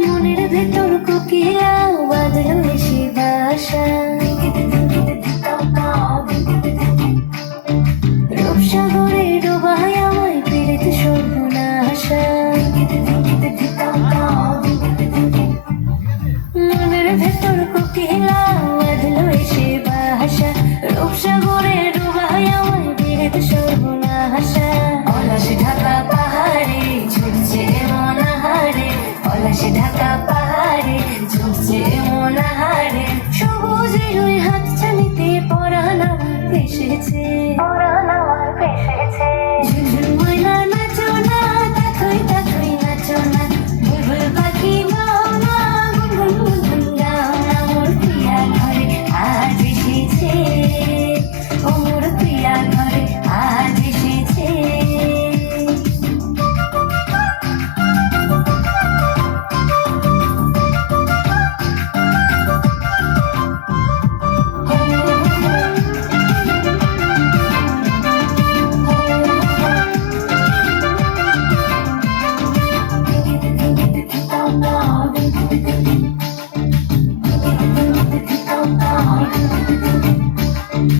মনের ভেতর কোকিলা বাঁধলো এসে বাসা, রূপসাগরে ডোবায় আমায় পীড়িত সর্বনাশা। মনের ভেতর কোকিলা বাঁধলো এসে বাসা, রূপসাগরে ডোবায় আমায় পীড়িত সর্বনাশা। পলাশ ঢাকা পাহাড়ে ঝুলছে মনাহারে, পলাশ ঢাকা পাহাড়ে ঝুলছে মনাহারে। সবুজে ওই হাত ছানিতে পরাণ আমার ভেসেছে, পরাণ আমার ভেসেছে।